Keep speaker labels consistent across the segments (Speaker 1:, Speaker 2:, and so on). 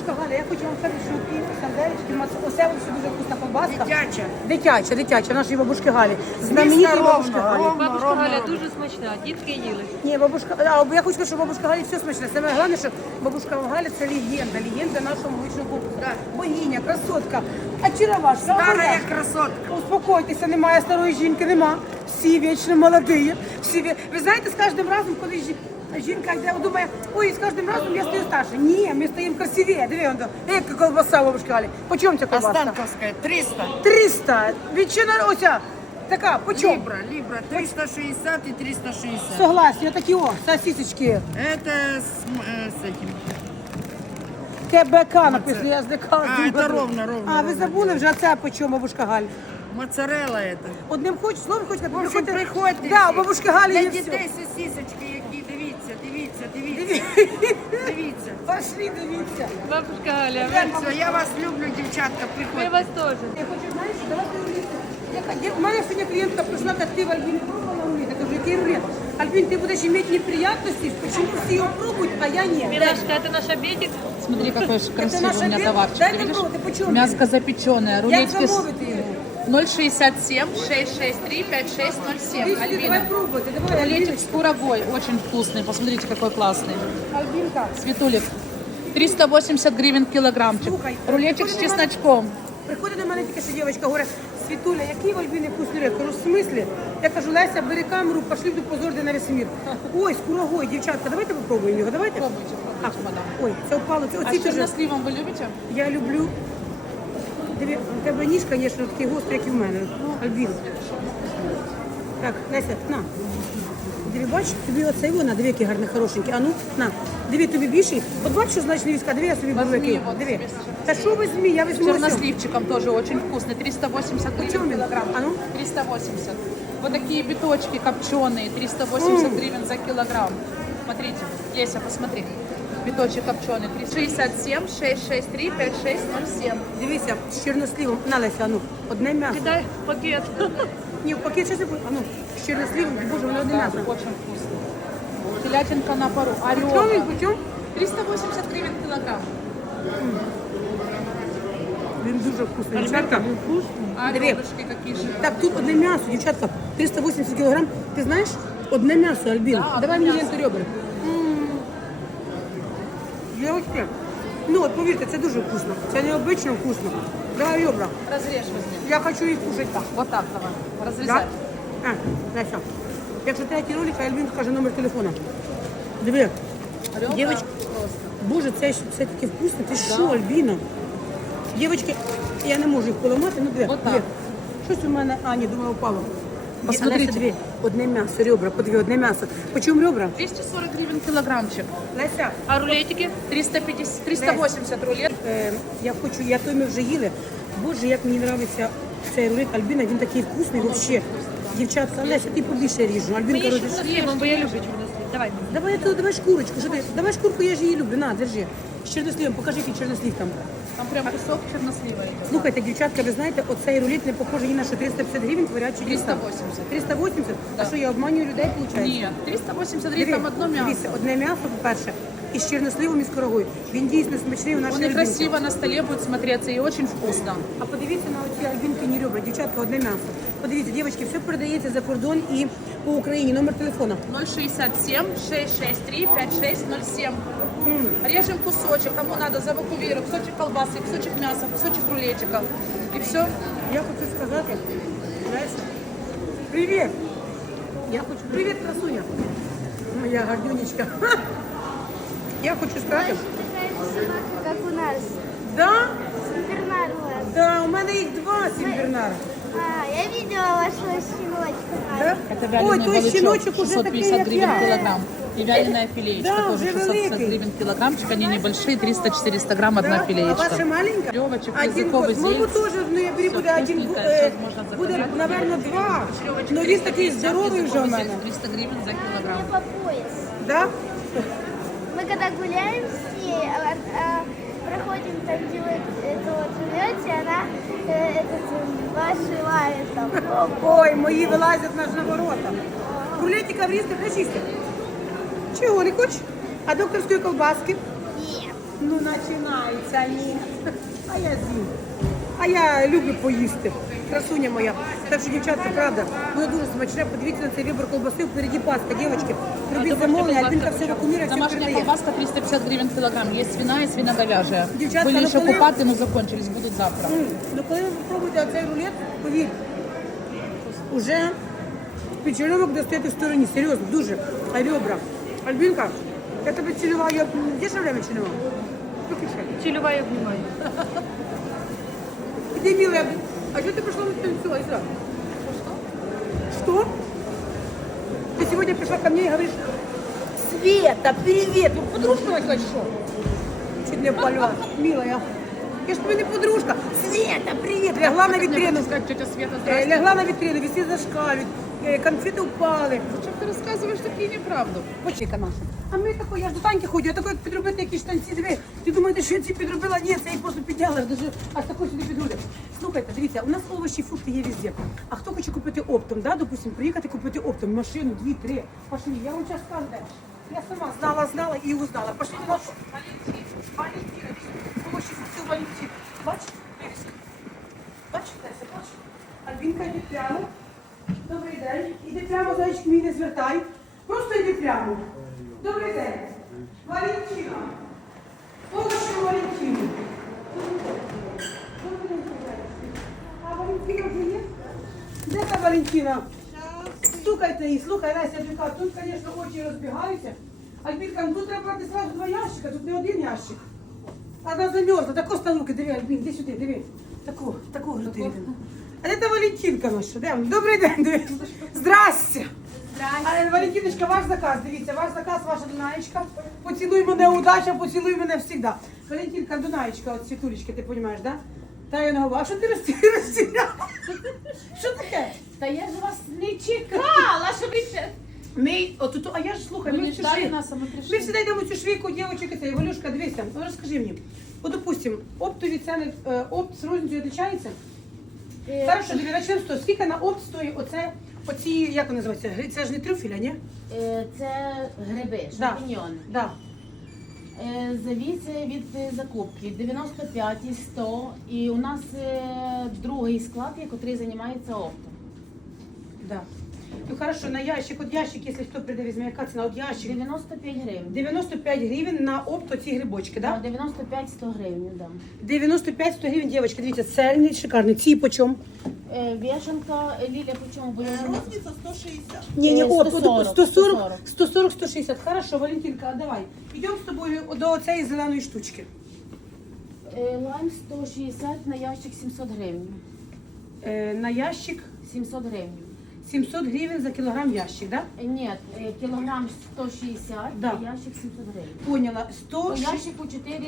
Speaker 1: Бабушка Галя, я хочу вам сказати, що ті сардельки, оце ось дуже вкусна колбаска. Дитяча, нашої бабушки Галі. Знаменитої бабушки Галі.
Speaker 2: Бабушка Галя дуже смачна, дітки їли.
Speaker 1: Ні, бабушка, я хочу сказати, що бабушка Галя все смачне. Саме головне, що бабушка Галя це легенда нашого молочного корпусу. Богиня, красотка, очаровашка.
Speaker 3: Старая красотка.
Speaker 1: Успокойтеся, немає старої жінки, нема. Всі вічно молоді. Ви знаєте, з кожним разом, коли жінка йде, думає, ой, з кожним разом я стаю старше. Ні, ми стаємо красивіше. Диви, он, яка колбаса у бабушки Галі. По чому ця колбаска?
Speaker 3: Останковская 300.
Speaker 1: 300. Ветчина оця. Така, по чому?
Speaker 3: Либра 360 и 360.
Speaker 1: Согласні, отакі сосисочки.
Speaker 3: Это с этим.
Speaker 1: КБК написано, я злякалася.
Speaker 3: це ровно.
Speaker 1: А, ви забули вже, а це по чому, бабушка Галь?
Speaker 3: Моцарелла это.
Speaker 1: Одним словом хочете,
Speaker 3: В общем, приходьте.
Speaker 1: Да, у бабушки Галі
Speaker 3: Для
Speaker 1: є все.
Speaker 3: дітей сосисочки, які, дивіться.
Speaker 1: Пошли, дивіться.
Speaker 2: Бабушка Галя,
Speaker 3: Все, я вас люблю, дівчатка,
Speaker 2: ми
Speaker 3: приходьте.
Speaker 2: вас теж.
Speaker 1: Я хочу, знаєш, давайте рулети. У мене сьогодні клієнтка прийшла, так ти в Альбіні пробувала рулет. Я кажу, який рулет? Альбін, ти будеш иметь неприятности, почему все его пробуют, а я нет?
Speaker 2: Милашка, это наш обедик.
Speaker 4: Смотри, какой же красивый
Speaker 1: наш
Speaker 4: у меня
Speaker 1: обед?
Speaker 4: товарчик.
Speaker 1: Дайте
Speaker 4: Видишь?
Speaker 1: пробовать, ты почему?
Speaker 4: Мяско запеченное,
Speaker 1: Як
Speaker 4: рулетики
Speaker 1: замовити його?
Speaker 4: 067 663 5607.
Speaker 1: Давай
Speaker 4: Альбина.
Speaker 1: пробуйте, давай,
Speaker 4: Рулетик с курагой, очень вкусный. Посмотрите, какой классный.
Speaker 1: Альбінка.
Speaker 4: Светулик. 380 гривен килограммчик.
Speaker 1: Слухай,
Speaker 4: Рулетик с
Speaker 1: приходить до мене-
Speaker 4: чесночком.
Speaker 1: Приходить до мене тільки що дівчинка, говорить, Світуля, який в Альбіни вкусний рулет? Кажу, в смислі? Я кажу, Леся, бери камеру, пошли до позорди на весь мір. Ой, з курагою, дівчатка, давайте попробуємо його, давайте?
Speaker 4: Пробуйте, пробуйте, мадам.
Speaker 1: Ой, це впало, це
Speaker 4: А
Speaker 1: оці
Speaker 4: с
Speaker 1: теж.
Speaker 4: черносливом вы любите?
Speaker 1: Я люблю. Диви, у тебе ніж, звісно, такий гострий, як і в мене. Альбін. Так, Леся, на. Диви, бачиш, тобі оцей вона, диви, який гарний, хорошенький. А ну, на. Диви, тобі більший. От бачиш, що значить війська, диви, я собі беру
Speaker 4: Возьми
Speaker 1: який.
Speaker 4: його,
Speaker 1: Диви.
Speaker 4: собі.
Speaker 1: Та що візьмі, я
Speaker 4: С
Speaker 1: візьму ось.
Speaker 4: черносливчиком тоже очень вкусный. 380
Speaker 1: Почем
Speaker 4: гривен
Speaker 1: он?
Speaker 4: килограмм.
Speaker 1: А ну?
Speaker 4: 380. Вот такие биточки копченые, 380 гривен за килограмм. Смотрите, Леся, посмотри. Биточек копченый. 367 663 5607.
Speaker 1: Дивися, з чорносливом. На, Леся, а ну, одне м'ясо.
Speaker 2: Дай пакет.
Speaker 1: Ні, в пакет щось, а ну, з чорносливом, боже, воно одне
Speaker 4: Да,
Speaker 1: м'ясо.
Speaker 4: очень вкусно. Телятинка на пару.
Speaker 1: Чому він,
Speaker 4: Орел.
Speaker 1: по чому?
Speaker 4: 380 гривен килограмм.
Speaker 1: Він дуже вкусний. Дівчатка,
Speaker 4: Орелышки какие же.
Speaker 1: так, тут одне м'ясо, дівчатка, 380 кг. Ти знаєш, одне м'ясо, Альбін.
Speaker 4: Да,
Speaker 1: Давай
Speaker 4: одне
Speaker 1: мені
Speaker 4: м'ясо.
Speaker 1: ленту ребра. Дівчатки, ну от повірте, це дуже вкусно. Це необично вкусно. Давай ребра.
Speaker 4: Разрежь возьми.
Speaker 1: Я хочу їх кушати так.
Speaker 4: Вот так давай.
Speaker 1: Да?
Speaker 4: Разрезай.
Speaker 1: Леся. Якщо третій ролик, Альбін каже номер телефона. Диви,
Speaker 4: Ребра
Speaker 1: Дівочки.
Speaker 4: просто.
Speaker 1: боже, це таке вкусно. Ти що, Альбіна? Дівчатки, я не можу їх поламати, ну диви.
Speaker 4: Вот так.
Speaker 1: диви. Щось у мене, не думаю, упало.
Speaker 4: Посмотрите.
Speaker 1: Леся, диви, одне м'ясо, ребра, подиви, одне м'ясо. Почому ребра?
Speaker 4: 240 гривен килограммчик.
Speaker 1: Леся,
Speaker 2: А рулетики?
Speaker 4: 350, 380 рулет.
Speaker 1: я хочу, я той ми вже їли. Боже, як мені подобається цей рулет Альбіна, він такий вкусний взагалі. Дівчатка, Леся, ти побільше ріжу. Альбінка
Speaker 2: Мені
Speaker 1: розріж.
Speaker 2: чорносливом, бо я люблю чорнослив. Давай.
Speaker 1: Давай шкурочку. Що ти? Давай шкурку, я ж її люблю. На, держи. З чорносливом, покажи, який чорнослив там.
Speaker 4: Там прям кусок чернослива идет.
Speaker 1: Слухайте, дівчатка, ви знаєте, оцей рулет не похожий ні на що 350 гривень, творять чудеса.
Speaker 4: 380.
Speaker 1: 380? А що, я обманюю людей, виходить?
Speaker 4: Нет, 380 гривен, там одно мясо.
Speaker 1: Дивіться, одне м'ясо, по-перше, і з чорносливом і з корогою. Він дійсно смачний у нашій
Speaker 4: Он и
Speaker 1: Альбінці.
Speaker 4: красиво на столе будет смотреться, и очень вкусно.
Speaker 1: А подивіться на оці альбінкині ребра, дівчатка, одне м'ясо. Подивіться, дівчатки, все продається за кордон і по Україні. Номер телефона.
Speaker 4: 067 663 5607. Режем кусочек, кому надо, завакуумируем, кусочек колбасы, кусочек мяса, кусочек рулетика. И все.
Speaker 1: Я хочу сказати, Леся, привіт! Я хочу, привіт, красуня! Моя гарнюнечка. Я хочу сказати,
Speaker 5: Как у нас.
Speaker 1: да,
Speaker 5: Сенбернар у вас.
Speaker 1: да, у мене їх два Сенбернара.
Speaker 5: Я видела вашего щеночка.
Speaker 1: Да?
Speaker 4: Это
Speaker 1: Ой,
Speaker 4: вяленый
Speaker 1: той
Speaker 4: балычок,
Speaker 1: щеночок уже такий,
Speaker 4: 650
Speaker 1: як
Speaker 4: гривен
Speaker 1: я.
Speaker 4: килограмм. И вяленая филеечка
Speaker 1: Да,
Speaker 4: тоже
Speaker 1: уже
Speaker 4: 650
Speaker 1: великий.
Speaker 4: гривен килограммчик. Они небольшие, 300-400 грамм одна
Speaker 1: Да? А
Speaker 4: филеечка.
Speaker 1: ваша маленька?
Speaker 4: Рёвочек,
Speaker 1: Один
Speaker 4: языковый
Speaker 1: год. Ну,
Speaker 4: зельц.
Speaker 1: теж в ноябрі
Speaker 4: Всё,
Speaker 1: буде один,
Speaker 4: вкусненькое, всё можно
Speaker 1: буде,
Speaker 4: заказать.
Speaker 1: напевно, два.
Speaker 4: Рёвочек
Speaker 1: Ну, він такий
Speaker 4: 350,
Speaker 1: здоровий вже в
Speaker 4: языковый
Speaker 1: мене.
Speaker 4: зельц 300 гривен за килограмм.
Speaker 5: Мне по пояс.
Speaker 1: Да?
Speaker 5: Мы когда гуляем с ней, проходим там, где вы это вот живете, она вашивает там.
Speaker 1: Ой, мої вилазять на ж на ворота. Рулетика в різних хочете? Чого, не хочеш? А докторської колбаски?
Speaker 5: Нет.
Speaker 1: Ну, починається, ні. А я з'їм. А я люблю поїсти. Красуня моя. Так що, дівчатка, правда, воно дуже смачне. Подивіться на цей вибор колбаси, впереді паска. Дівчатки, робіть замовлення, Альбінка все вакуумірує, все
Speaker 4: Домашняя
Speaker 1: передає.
Speaker 4: колбаска 350 гривен килограмм. Есть свиная и свиноговяжья.
Speaker 1: Девчатка,
Speaker 4: Были
Speaker 1: ну
Speaker 4: еще
Speaker 1: коли-
Speaker 4: купаты, но закончились, будут завтра.
Speaker 1: Ну, коли ви попробуєте оцей рулет, повірте, уже печерьовок достаєте в стороні. Серйозно, дуже. А ребра. Альбінка, я тебе цілюваю. Я дешевле цілював? Трохи ще.
Speaker 2: Целевая я обнимаю.
Speaker 1: Иди, милая, а что ты пришла на танцевать сразу? Что? Ты сегодня пришла ко мне и говоришь, Света, привет! Ну, подружка начала что? Чуть не полюла. Милая, я ж тебе не подружка. Света, привет! Лягла на витрину.
Speaker 4: Сказать, тетя Света,
Speaker 1: Лягла на витрину, весы зашкалюють, конфети упали.
Speaker 4: Зачем ты рассказываешь такие неправду?
Speaker 1: Почека наша. А ми тако, я ж до Таньки ходжу, я тако як підробити якісь танці, диви. Ти думаєте, що я ці підробила? Ні, це я їх просто підняла, даже аж тако сюди підрулю. Слухайте, дивіться, у нас овочі, фрукти є везде. А хто хоче купити оптом, да, допустим, приїхати купити оптом, машину, 2-3, пошли. Я вам зараз скажу, де. Я сама знала і узнала. Пошли на що? Валентина, овочі, фрукти у Валентина. Бачиш? Вивіска. Бачиш, Леся, бачиш? Альбінка, йди прямо. Добрий день. Іди прямо, зайчик, мій не звертай. Просто йди прямо. Добрий день. Валентина. Овочі Валентину. Добрий день, а Валентина вже є? Де та Валентина? Слухайте її, слухай, Леся, я тобі кажу, тут, звісно, очі розбігаються. Альбінка, ну тут треба брати зразу 2 ящика, тут не один ящик. Вона замерзла, тако став руки, диви, Альбін, іди сюди, диви. Таку груди. А де та Валентинка наша? Де вона? Добрий день, диви. Здрасте. А, Валентиночка, ваш заказ, дивіться, ваш заказ, ваша Дунаєчка. Поцілуй мене, удача, поцілуй мене завжди. Валентинка, Дунаєчка, от світулечки, ти розумієш, да? Та я не говорю, а що ти розтіряла? Що таке?
Speaker 6: Та я ж вас не чекала, що ви ще...
Speaker 1: Ми, отут, а я ж слухай,
Speaker 4: Вы
Speaker 1: ми
Speaker 4: не
Speaker 1: в цю
Speaker 4: ждали
Speaker 1: швейку.
Speaker 4: нас, а мы
Speaker 1: Ми
Speaker 4: пришли.
Speaker 1: всегда йдемо в цю швейку, дівчатки, це, Валюшка, дивися, ну розкажи мені. От, допустим, оптові ціни, опт з розницею відрізняється? Хорошо, диви, почнемо з того, скільки на опт стоїть оці, як вони називаються, це ж не трюфеля, ні?
Speaker 6: Це гриби,
Speaker 1: Да.
Speaker 6: шампіньйони.
Speaker 1: Да.
Speaker 6: Завіси від закупки 95 і 100. І у нас другий склад, який займається оптом.
Speaker 1: Да. Ну хорошо, на ящик, от ящик, якщо хто прийде, візьме, яка ціна, от ящик.
Speaker 6: 95 гривень.
Speaker 1: 95 гривень на опт оці грибочки,
Speaker 6: Да,
Speaker 1: да?
Speaker 6: 95-100 гривень, да.
Speaker 1: 95-100 гривень, дівчатки, дивіться, цельний, шикарний. Ці по чому?
Speaker 6: Вішанка, Ліля, по чому? Бо я не-
Speaker 3: Розниця 160.
Speaker 1: Не, опт,
Speaker 6: 140,
Speaker 1: 140, 160. Хорошо, Валентинка, давай. Йдемо з тобою до цієї зеленої штучки.
Speaker 6: Лайм 160 на ящик 700 гривень.
Speaker 1: На ящик
Speaker 6: 700 гривень.
Speaker 1: 700 гривень за кілограм ящик, да?
Speaker 6: Ні, кілограм 160,
Speaker 1: Да.
Speaker 6: а ящик 700 гривень.
Speaker 1: Поняла.
Speaker 6: По
Speaker 1: 100,
Speaker 6: ящику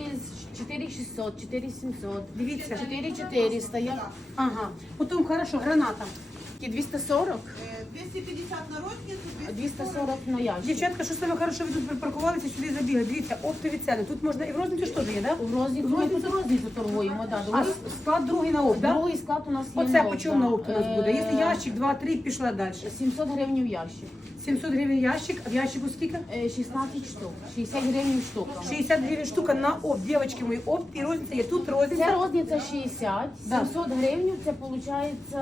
Speaker 6: 4600, 4700,
Speaker 1: Дивіться.
Speaker 6: 4400,
Speaker 1: Ага. Потім, хорошо, граната.
Speaker 6: і 240,
Speaker 3: 250 на розницю,
Speaker 6: а 240 на ящик.
Speaker 1: Дівчатка, що саме хорошо, ви тут припаркувалися, сюди забігли. Дивіться, оптові ціни. Тут можна і в розницю ж теж є, да?
Speaker 6: У розницю, ми тут розницю торгуємо, да.
Speaker 1: А склад другий на опт, да?
Speaker 6: Другий склад у нас є
Speaker 1: Оце
Speaker 6: на
Speaker 1: по
Speaker 6: опт,
Speaker 1: чому на опт у нас буде? Якщо
Speaker 6: Е,
Speaker 1: ящик, 2-3, пішла далі.
Speaker 6: 700 гривень в ящик.
Speaker 1: 700 гривень ящик, а в ящику скільки?
Speaker 6: 16 штук, 60 гривень штука.
Speaker 1: 60 гривень штука на опт. Дівчатки мої, опт і розниця є. Тут розниця.
Speaker 6: Це розниця 60,
Speaker 1: Да.
Speaker 6: 700 гривень, це виходить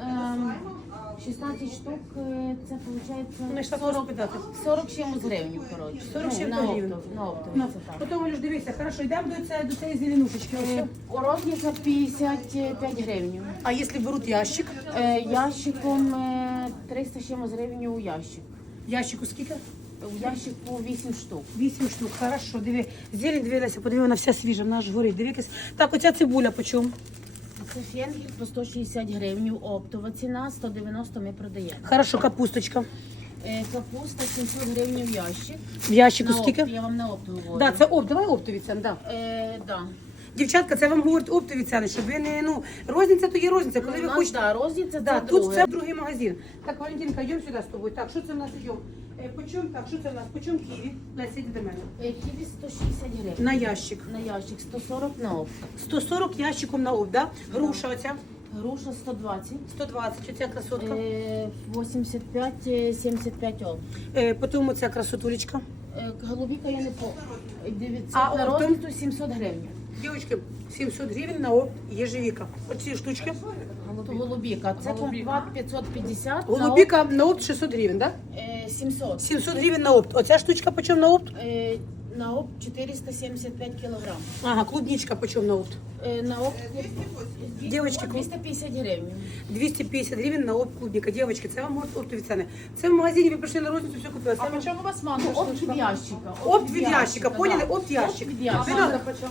Speaker 6: 16 штук, це
Speaker 1: Ну,
Speaker 6: виходить
Speaker 1: ж так
Speaker 6: 40,
Speaker 1: розпитати.
Speaker 6: 40 чимось гривень, коротше.
Speaker 1: 40
Speaker 6: Ну,
Speaker 1: чим-то
Speaker 6: на
Speaker 1: гривень.
Speaker 6: оптові, на оптові,
Speaker 1: Ну,
Speaker 6: це так.
Speaker 1: потім, Олюш, дивися, хорошо, йдемо до цієї зеленушечки. Ось.
Speaker 6: У розниця 55 гривень.
Speaker 1: А якщо беруть ящик?
Speaker 6: Ящиком 300 чимось гривень у ящик.
Speaker 1: Ящику скільки?
Speaker 6: У ящику 8 штук.
Speaker 1: 8 штук, хорошо, диви. Зелень дивилася, подиви, вона вся свіжа, вона аж горить. Диви, якась. Так, оця цибуля по чому?
Speaker 6: Це фенгель по 160 гривень, оптова ціна, 190 ми продаємо.
Speaker 1: Хорошо, капусточка.
Speaker 6: Капуста 700 гривень в ящик.
Speaker 1: В ящику
Speaker 6: На опт,
Speaker 1: скільки?
Speaker 6: я вам на опт говорю.
Speaker 1: Да, це опт, давай оптові ціни, да.
Speaker 6: Да.
Speaker 1: Дівчатка, це вам говорить оптові ціни, щоб ви не, ну, розниця то є розниця, коли
Speaker 6: У
Speaker 1: ви
Speaker 6: нас,
Speaker 1: хочете.
Speaker 6: да, розниця
Speaker 1: Да,
Speaker 6: це
Speaker 1: тут
Speaker 6: друге.
Speaker 1: це другий магазин. Так, Валентинка, йдемо сюди з тобою. Так, що це в нас йдемо? Почем, так, що це в нас? Почем ківі? Леся, йди до мене.
Speaker 6: Ківі 160 гривень.
Speaker 1: На ящик.
Speaker 6: На ящик 140 на опт.
Speaker 1: 140 ящиком на опт, да? Груша оця.
Speaker 6: Груша 120.
Speaker 1: 120, оця красотка.
Speaker 6: 85-75 опт.
Speaker 1: Потім оця красотулечка.
Speaker 6: Голубіка я не по 900
Speaker 1: А
Speaker 6: на
Speaker 1: оптом?
Speaker 6: розницю 700 гривень.
Speaker 1: Дівчатки, 700 гривень на опт єжевіка. Оці штучки.
Speaker 6: То голубіка. Це комплект 550
Speaker 1: Голубіка на опт 600 гривень, так?
Speaker 6: на 700.
Speaker 1: 700 гривень на опт. Оця штучка почем на опт?
Speaker 6: На опт 475 кілограм.
Speaker 1: Ага, клубничка почем на опт?
Speaker 6: На опт
Speaker 1: Дівчатки,
Speaker 6: 250 гривень.
Speaker 1: 250 гривень на опт клубника. Дівчатки, це вам оптові ціни. Це в магазині, ви прийшли на розницю, все купили.
Speaker 4: А почем у вас манго?
Speaker 6: Опт від ящика.
Speaker 1: Опт від ящика, поняли?
Speaker 6: да.
Speaker 1: Опт ящик.
Speaker 6: Опт від ящика.
Speaker 4: Манго почем?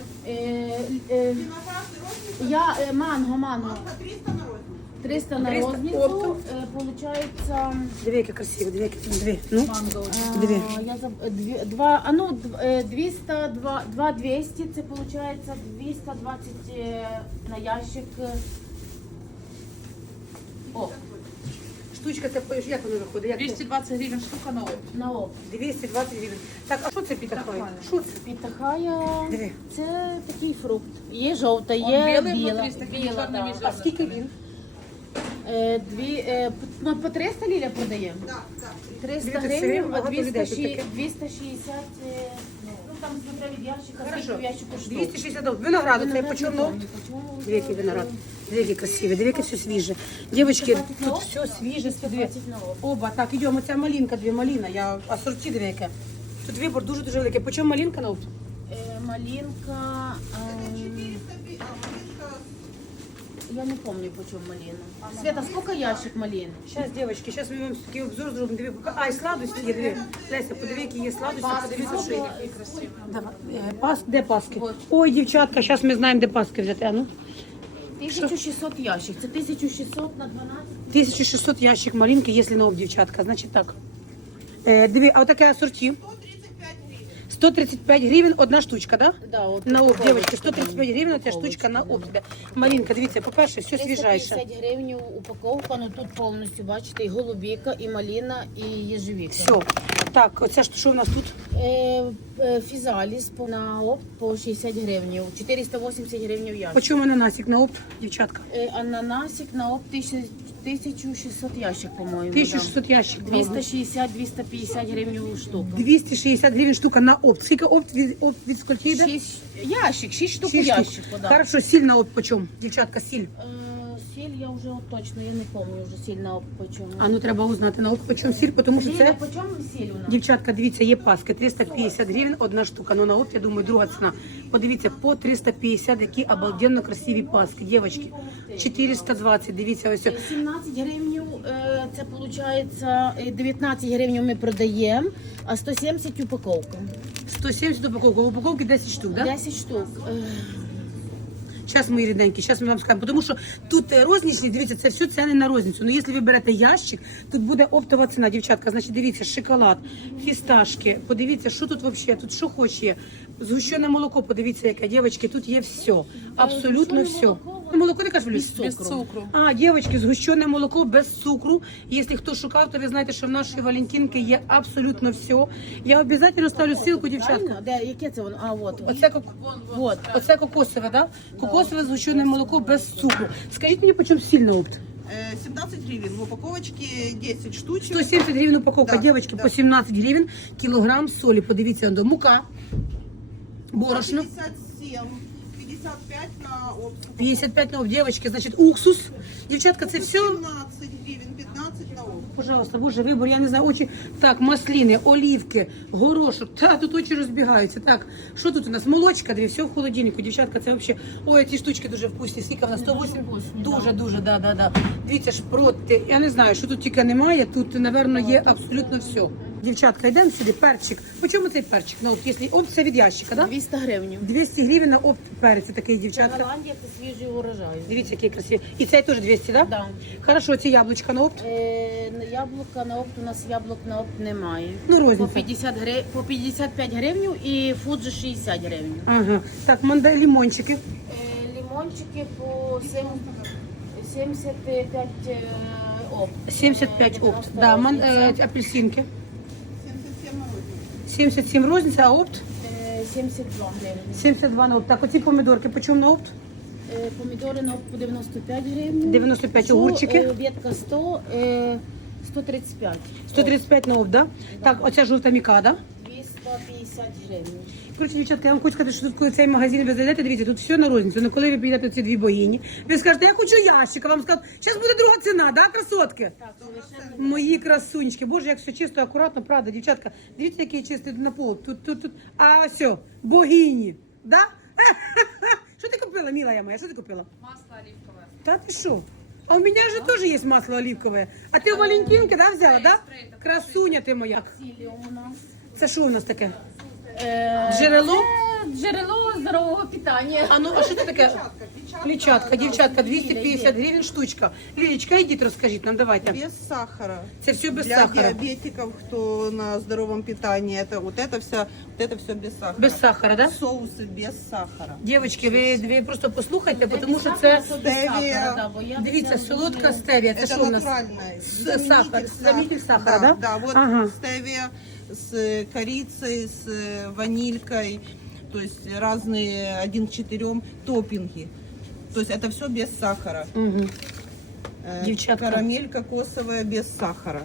Speaker 6: Манго.
Speaker 3: Манго 300 на розницу.
Speaker 6: 300 на
Speaker 1: 300
Speaker 6: розницю.
Speaker 1: оптом.
Speaker 6: Получається...
Speaker 1: Дві, які красиві, дві, які дві. Ну,
Speaker 4: Манго.
Speaker 1: дві.
Speaker 6: Я 200, 200, це виходить 220 на ящик. О,
Speaker 1: Штучка, це як воно виходить? Як
Speaker 4: 220 гривен штука на опт.
Speaker 6: на опт.
Speaker 1: 220 гривень. Так, а що це підтахає? Що це?
Speaker 6: Питахая,
Speaker 1: Диви.
Speaker 6: це такий фрукт. Є жовта,
Speaker 4: Он
Speaker 6: є
Speaker 4: белый
Speaker 6: біла.
Speaker 4: внутри с такими
Speaker 6: Біла,
Speaker 4: черными
Speaker 6: да.
Speaker 1: А
Speaker 4: зернами.
Speaker 1: скільки він?
Speaker 6: По 300 Ліля продаємо?
Speaker 3: Да, да.
Speaker 6: 300
Speaker 1: Дивіться,
Speaker 6: гривень,
Speaker 1: сирень,
Speaker 6: а
Speaker 1: багато людей тут таке.
Speaker 6: 260, ну там смотря від ящика,
Speaker 1: Хорошо.
Speaker 6: скільки в ящику штук.
Speaker 1: 260 доларів. Винограду, це
Speaker 6: Виноград
Speaker 1: почем
Speaker 6: не
Speaker 1: на
Speaker 6: помню, почему.
Speaker 1: Дві які виноград. Дві які красиві, дві які все свіже. Дівчатки, тут все свіже, все дві.
Speaker 6: 20 на опт.
Speaker 1: Оба, так, йдемо, ця малинка, дві малина, я асорті дві яке. Тут вибор дуже-дуже великий. Почем малинка на опт?
Speaker 6: Малинка,
Speaker 3: 400, малинка
Speaker 6: я не помню, по чому малина. Света, сколько ящик малин?
Speaker 1: Зараз, дівчатки, зараз ми вам такий обзор зробимо. Дві, а, і сладості є, дві. Леся, подиви, які є сладості, подивіться, що є.
Speaker 4: Какие красивые.
Speaker 1: Давай, де паски? Ой, дівчатка, зараз ми знаємо, де паски взяти. А ну?
Speaker 6: 1600 ящик, це 1600 на 12.
Speaker 1: 1600 ящик малинки, якщо на опт, дівчатка, значить так. Диві, а отаке асорті.
Speaker 3: 135 гривен.
Speaker 1: 135 гривень одна штучка, да?
Speaker 6: Да, от
Speaker 1: На опт,
Speaker 6: упаковочка
Speaker 1: дівчатки, 135 гривень, ця
Speaker 6: упаковочка,
Speaker 1: штучка на
Speaker 6: да.
Speaker 1: опт. іде. Малинка, дивіться, по-перше, все свіжайше.
Speaker 6: 350 гривень упаковка, ну тут повністю, бачите, і голубіка, і малина, і єжевіка.
Speaker 1: Все. Так, оце що в нас тут?
Speaker 6: Фізаліс на опт по 60 гривень, 480 гривень ящик.
Speaker 1: Почому ананасик на опт, дівчатка?
Speaker 6: Ананасик на опт 1600 ящик, по-моєму.
Speaker 1: 1600 ящик.
Speaker 6: 260-250 гривень штука.
Speaker 1: 260 гривень штука на опт. Скільки опт від скільки йде?
Speaker 6: 6 штук у
Speaker 1: 6 штук.
Speaker 6: ящику, да.
Speaker 1: Хорошо, сіль на опт почем? Дівчатка, сіль.
Speaker 6: Сіль я вже от точно, я не пам'ятаю вже сіль на опт почому.
Speaker 1: А ну треба узнати на опт почем сіль, тому що
Speaker 6: Ліля,
Speaker 1: це...
Speaker 6: по чому сіль у нас?
Speaker 1: Дівчатка, дивіться, є паски, 350 гривень одна штука. Ну на опт, я думаю, друга ціна. Подивіться, по 350, які обалденно красиві паски. Дівчатки, 420, дивіться, ось.
Speaker 6: 17 гривень, це виходить 19 гривень ми продаємо, а 170 упаковка.
Speaker 1: 170 упаковок, в упаковці 10 штук, да?
Speaker 6: 10 штук.
Speaker 1: Зараз, мої рідненькі, зараз ми вам скажемо, тому що тут рознічні, дивіться, це все ціни на розницю. Ну, якщо ви берете ящик, тут буде оптова ціна, дівчатка. Значить, дивіться, шоколад, фісташки, подивіться, що тут взагалі, тут що хоче. Згущене молоко, подивіться, яке, дівчатки, тут є все, абсолютно все. Ну, молоко не кажеш, Люсь?
Speaker 4: Без цукру.
Speaker 1: А, дівчатки, згущене молоко без цукру. Якщо хто шукав, то ви знаєте, що в нашої Валентинки є абсолютно все. Я обов'язково ставлю ссылку, дівчатка.
Speaker 6: Правильно? Де, яке це воно? А, от.
Speaker 1: Вот. Оце кокосове, да? Кокосове згущене молоко без цукру. Скажіть мені, по чому сіль на опт?
Speaker 3: 17 гривен. В упаковочке 10 штучек.
Speaker 1: 170 гривень упаковка,
Speaker 3: Да,
Speaker 1: дівчатки,
Speaker 3: да.
Speaker 1: по 17 гривень, кілограм солі. Подивіться, до мука, борошно,
Speaker 3: 57, 55 на опт.
Speaker 1: 55 на опт, дівчатки, значить, уксус. Дівчатка, це все.
Speaker 3: 17 гривен, 15 на опт.
Speaker 1: Пожалуйста, боже, вибор, я не знаю, очі. Так, масліни, олівки, горошок. Та, тут очі розбігаються. Так, що тут у нас? Молочка, дві, все в холодильнику. Дівчатка, це взагалі... Ой, ці штучки дуже вкусні. Скільки в нас? 108? Дуже, да. Дивіться, шпроти. Я не знаю, що тут тільки немає. Тут, напевно, є абсолютно все. Дівчатка, йдемо сюди, перчик. По чому цей перчик? Ну, от, якщо опт, це від ящика, да?
Speaker 6: 200 гривень.
Speaker 1: 200 гривень на опт перець, такий,
Speaker 6: Це
Speaker 1: дівчатка.
Speaker 6: Голландія, це свіжий урожай.
Speaker 1: Дивіться, який красивий. І цей теж 200, да?
Speaker 6: Да.
Speaker 1: Хорошо, ці яблучка на опт.
Speaker 6: На яблука на опт, у нас яблук на опт немає.
Speaker 1: Ну, розниця.
Speaker 6: По 55 гривень і фуджі 60 гривень.
Speaker 1: Ага. Так, лимончики.
Speaker 6: Лимончики по 75 опт.
Speaker 1: 75 опт. Да, апельсинки.
Speaker 3: 77 на розницю.
Speaker 1: 77 розниця, а опт
Speaker 6: 72 гривень.
Speaker 1: 72 на опт. Так, оці помідорки, по чому на опт?
Speaker 6: Помідори на опт по 95 гривень.
Speaker 1: 95
Speaker 6: Що,
Speaker 1: огурчики.
Speaker 6: Ветка 100, 135.
Speaker 1: 135 на опт, да? Так, оця жовта мікада.
Speaker 6: 150 гривень.
Speaker 1: Коротше, дівчатка, я вам хочу сказати, що тут, коли цей магазин ви зайдете, дивіться, тут все на розницю. Ну, коли ви підете ці дві богині, ви скажете, я хочу ящика, вам скажуть, зараз буде друга ціна, да, красотки?
Speaker 6: Так, совершенно.
Speaker 1: Мої красунечки, боже, як все чисто, акуратно, правда, дівчатка, дивіться, який чистий на пол, тут, а все, богині, да? Що ти купила, мила моя, що ти купила?
Speaker 4: Масло оливковое.
Speaker 1: Та ти що? А у меня же тоже есть масло оливковое. А ти у Валентинки, да, взяла, да? Красуня ти моя.
Speaker 6: Цілі у нас.
Speaker 1: Це що у нас таке?
Speaker 6: Е,
Speaker 1: Джерело?
Speaker 6: Це джерело здорового питання.
Speaker 1: А ну, а що це таке? Клетчатка, дівчатка, 250 гривень штучка. Лілечка, ідіть, розкажіть нам, давайте.
Speaker 3: Без сахара.
Speaker 1: Це все без
Speaker 3: Для
Speaker 1: сахара.
Speaker 3: диабетиков, кто на здоровом питании, это все без сахара.
Speaker 1: Без сахара, да?
Speaker 3: Соусы без сахара.
Speaker 1: Дівчатки, ви просто послухайте, тому що це,
Speaker 3: Стевия.
Speaker 1: дивіться, солодка стевія. Це
Speaker 3: Это
Speaker 1: що у нас?
Speaker 3: натуральное.
Speaker 1: Сахар, заменитель сахара, да?
Speaker 3: Да, вот
Speaker 1: Ага.
Speaker 3: стевия с корицей, с ванилькой, то есть разные 1 к 4 топпинги. То есть это все без сахара.
Speaker 1: Угу. Девчатка.
Speaker 3: Карамель кокосовая без сахара.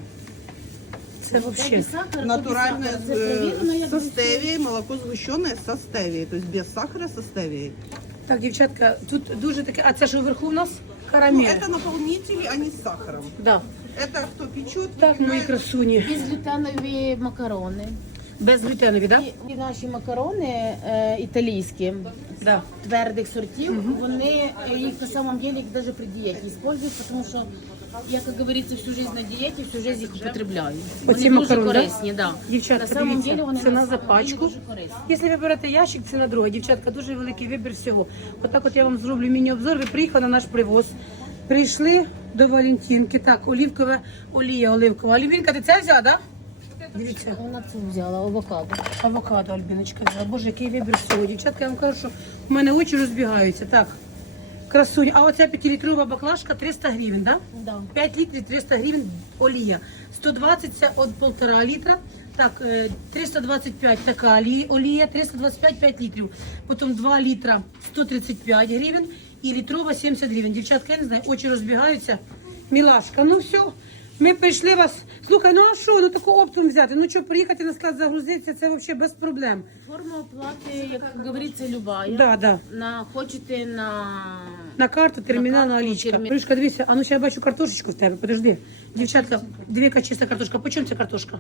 Speaker 1: Це взагалі.
Speaker 3: Натуральное
Speaker 6: Це провірено, я
Speaker 3: со
Speaker 6: думаю,
Speaker 3: стевией, молоко сгущенное со стевией. То есть без сахара со стевией.
Speaker 1: Так, дівчатка, тут дуже таке, а це ж вверху у нас
Speaker 3: Ну,
Speaker 1: карамель.
Speaker 3: это наполнители, а не с сахаром.
Speaker 1: Да.
Speaker 3: Это кто печет,
Speaker 1: Так, мої
Speaker 3: выпекает.
Speaker 1: красуні.
Speaker 6: Безглютенові макарони.
Speaker 1: Безглютенові, да?
Speaker 6: І наші макарони італійські,
Speaker 1: Да.
Speaker 6: твердих сортів, вони їх на самом деле їх даже при дієті использують, тому що я, як говориться, всю жизнь на дієті, всю жизнь їх употребляю.
Speaker 1: Оці
Speaker 6: Вони дуже
Speaker 1: макарони, да?
Speaker 6: корисні, да.
Speaker 1: Дівчатка,
Speaker 6: на самом деле
Speaker 1: дивіться,
Speaker 6: вони
Speaker 1: ціна
Speaker 6: на
Speaker 1: за
Speaker 6: самом
Speaker 1: пачку.
Speaker 6: деле дуже корисні.
Speaker 1: Якщо ви берете ящик, ціна друга. Дівчатка, дуже великий вибір всього. Отак от я вам зроблю міні-обзор. Ви приїхали на наш привоз. Прийшли до Валентинки. Так, олівкова олія оливкова. Альбінка, ти це взяла, так? Да? Дивіться.
Speaker 6: Вона це взяла, авокадо.
Speaker 1: Авокадо, Альбіночка взяла. Боже, який вибір всього. Дівчатка, я вам кажу, що в мене очі розбігаються. Так, красуня. А оця 5-літрова баклажка 300 гривень, так? Да?
Speaker 6: Да.
Speaker 1: 5 літрів 300 гривень олія. 120 це от 1,5 літра. Так, 325 така олія, 325 5 літрів. Потім 2 літра 135 гривень і літрова 70 гривень. Дівчатка, я не знаю, очі розбігаються. Мілашка, ну все, ми прийшли вас. Слухай, ну а що, ну таку оптом взяти? Ну що, приїхати на склад загрузитися, це взагалі без проблем.
Speaker 6: Форма оплати, як говориться, любая.
Speaker 1: Да, да.
Speaker 6: Хочете
Speaker 1: На карту, термінал, на олічка. Ручка, дивися, а ну ще я бачу картошечку в тебе, подожди. Дівчатка, диви, яка чиста картошка. По чому ця картошка?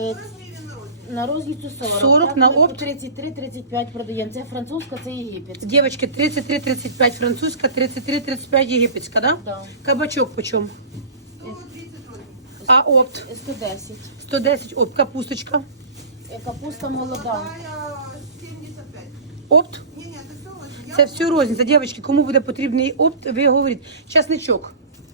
Speaker 6: на розницю 40.
Speaker 1: 40,
Speaker 6: Так,
Speaker 1: на
Speaker 6: ми по
Speaker 1: опт?
Speaker 6: 33-35 продаємо. Це французька, це єгипетська.
Speaker 1: Дівчатки, 33-35 французька, 33-35 єгипетська, да?
Speaker 6: Да.
Speaker 1: Кабачок по чому? А опт?
Speaker 6: 110.
Speaker 1: 110 опт. Капусточка.
Speaker 6: Капуста молода.
Speaker 3: 75.
Speaker 1: Опт?
Speaker 3: Не, это все очень.
Speaker 1: Це все розниця. Дівчатки, кому буде потрібний опт, ви говорите. Часничок.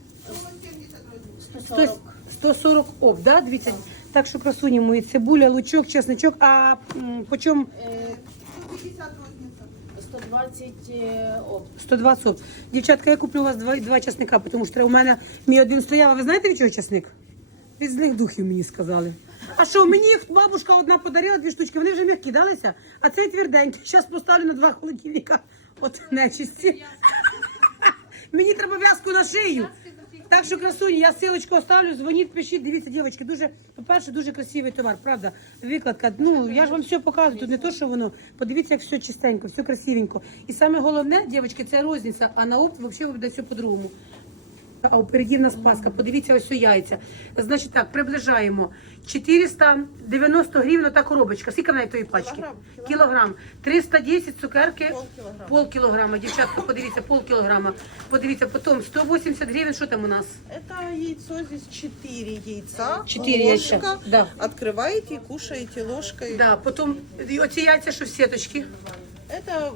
Speaker 6: 140.
Speaker 1: 140 опт, да? Дивіться. Так що красуні мої, цибуля, лучок, чесничок. А по чому?
Speaker 3: 50 розниця.
Speaker 6: 120 опт.
Speaker 1: 120 опт. Дівчатка, я куплю у вас два часника, тому що у мене мій один стояв. А ви знаєте, від чого часник? Від злих духів мені сказали. А що, мені їх бабушка одна подарила, 2 штучки, вони вже м'які далися, а цей тверденький. Зараз поставлю на 2 холодильника. От нечисті. Мені треба в'язку на шию. Так що, красуні, я ссылочку оставлю, дзвоніть, пишіть, дивіться, дівчатки, дуже, по-перше, дуже красивий товар, правда, викладка, ну, я ж вам все показую, тут не то, що воно, подивіться, як все чистенько, все красивенько. І саме головне, дівчатки, це розниця, а на опт взагалі буде все по-другому. А впереді в нас Пасха, подивіться, ось у яйця. Значить так, приближаємо. 490 гривень та коробочка. Скільки в неї тої пачки? Кілограм. 310 цукерки, пол кілограма. Дівчатка, подивіться, пол кілограма. Подивіться, потім 180 гривень, що там у нас?
Speaker 3: Это яйцо, здесь 4 яйца.
Speaker 1: 4
Speaker 3: ложка.
Speaker 1: яйця, да.
Speaker 3: Открываете и кушаете ложкой.
Speaker 1: Да, потім і оці яйця, що в сіточки.
Speaker 3: Это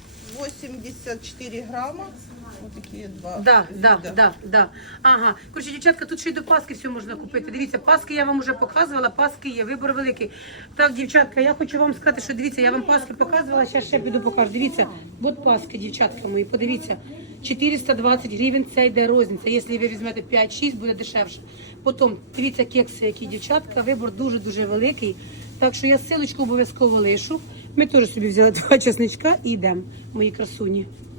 Speaker 3: 84 грамма. Вот такие два.
Speaker 1: Да. Ага. Короче, дівчатка, тут ще й до Пасхи все можна купити. Дивіться, Пасхи я вам вже показувала, Пасхи є, вибор великий. Так, дівчатка, я хочу вам сказати, що дивіться, я вам Пасхи показувала, зараз ще піду покажу. Дивіться, от Пасхи, дівчатка мої, подивіться. 420 гривень, це йде розниця. Якщо ви візьмете 5-6, буде дешевше. Потім, дивіться, кекси, які дівчатка, вибор дуже-дуже великий. Так що я ссылочку обов'язково лишу. Ми теж собі взяли 2 чесничка і йдемо, мої красуні.